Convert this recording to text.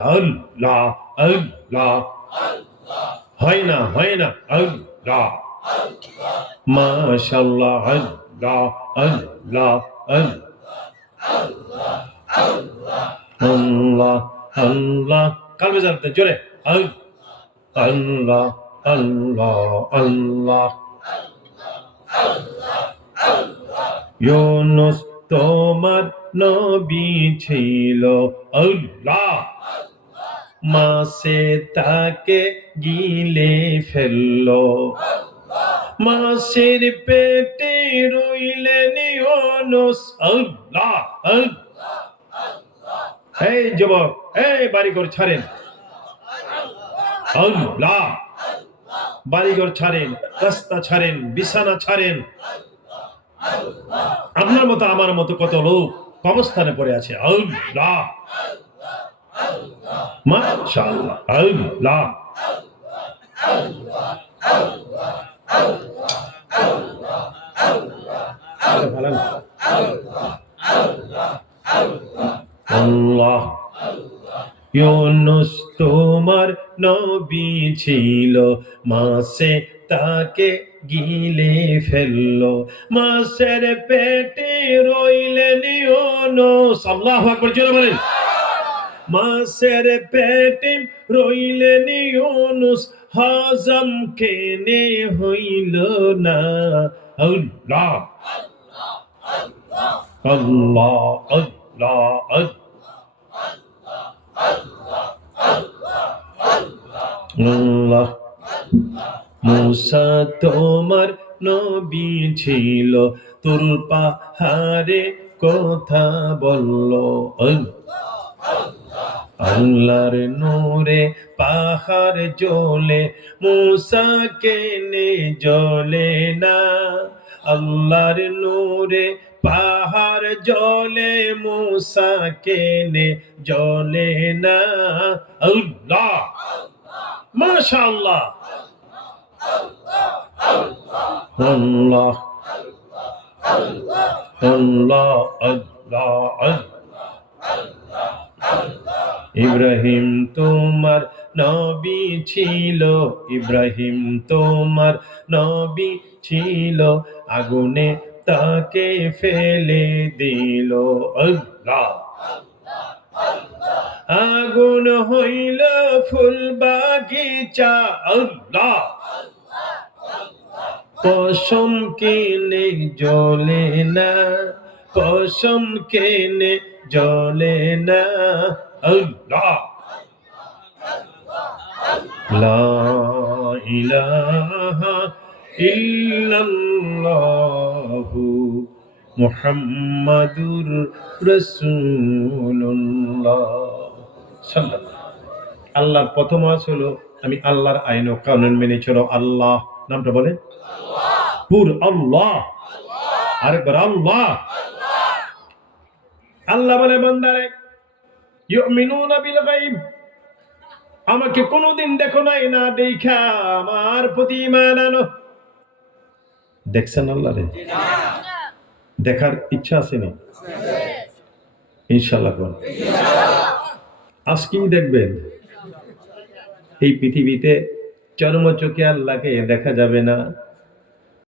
আল্লাহ আল্লাহ। হয় না হয় না, আল্লাহ। মাশাল্লাহ আল্লাহ আল্লাহ আল্লাহ। আল্লাহ কালবে জানতে জোরে। আল্লাহ আল্লাহ আল্লাহ। ইউনুস তোমার নবী ছিল, আল্লাহ। মাসে তাকে গিলে ফেলল। মাসের পেটে রইলেন ইউনুস আল্লাহ এই যুবক, এই বাড়িঘর ছাড়েন। আল্লাহ, বাড়িঘর ছাড়েন, রাস্তা ছাড়েন, বিছানা ছাড়েন। আপনার মতো আমার মতো কত লোক কবস্থানে পড়ে আছে। আল্লাহ। মাশাআল্লাহ, আল্লাহ? আল্লাহ, ইউনুস তোমার নবী ছিল, মাসে তাকে গিলে ফেলল, মাসের পেটে রইলেন ইউনুস আল্লাহু আকবার, জোরে বলেন মাসের পেটে রইলেন ইউনুস হজম কেনে হইল না। আল্লাহ আল্লাহ আল্লাহ আল্লাহ। আল্লাহ মুসা তোমার নবী ছিল, তোর পাহাড়ে কথা বলল। আল্লাহর নূরে, পাহাড় জ্বলে মুসা কেনে জ্বলে না। আল্লাহর নূরে, পাহাড় জ্বলে মুসা কেনে জ্বলে না। আল্লাহ! মাশাআল্লাহ! আল্লাহ! আল্লাহ! আল্লাহ! ইব্রাহিম তোমার নবী ছিল, ইব্রাহিম তোমার নবী ছিল, আগুনে তাকে ফেলে দিল। আল্লাহ, আগুন হইল ফুল বাগিচা। আল্লাহ পশম কেনে জলে না পশম কেনে জ্বলে না। আল্লাহ লা ইলাহা ইল্লাল্লাহু মুহাম্মাদুর রাসূলুল্লাহ সাল্লাল্লাহু আল্লাহর প্রথম আওয়াজ হলো আমি আল্লাহর আইন ও কানুন মেনে চলো আল্লাহ নামটা বলে পুর আল্লাহ আরেকবার আল্লাহ আল্লাহ বলে বান্দারে ইউমিনুনা বিল গায়ব। আমাকে কোনোদিন দেখো নাই, না দেখা আমার প্রতি ঈমান আনো। দেখছেন আল্লাহ রে? দেখার ইচ্ছা আছে না? ইনশাআল্লাহ কোন? আজকেই দেখবেন, এই পৃথিবীতে চরম চোখে আল্লাহকে দেখা যাবে না